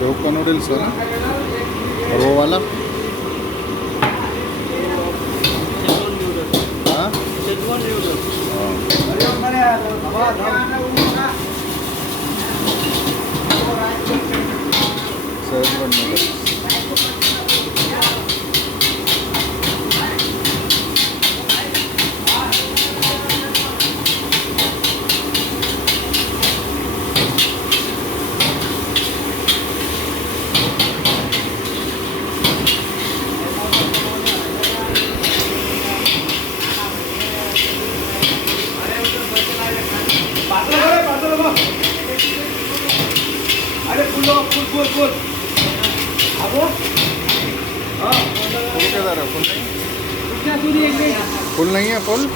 ढोका नूडल्स हो ना रो वाला हाँ शेजवान नूडल्स शेजवान नूडल्स अरे फुल फुल फुल अब फुल के फुल नहीं फुल फुल नहीं है फुल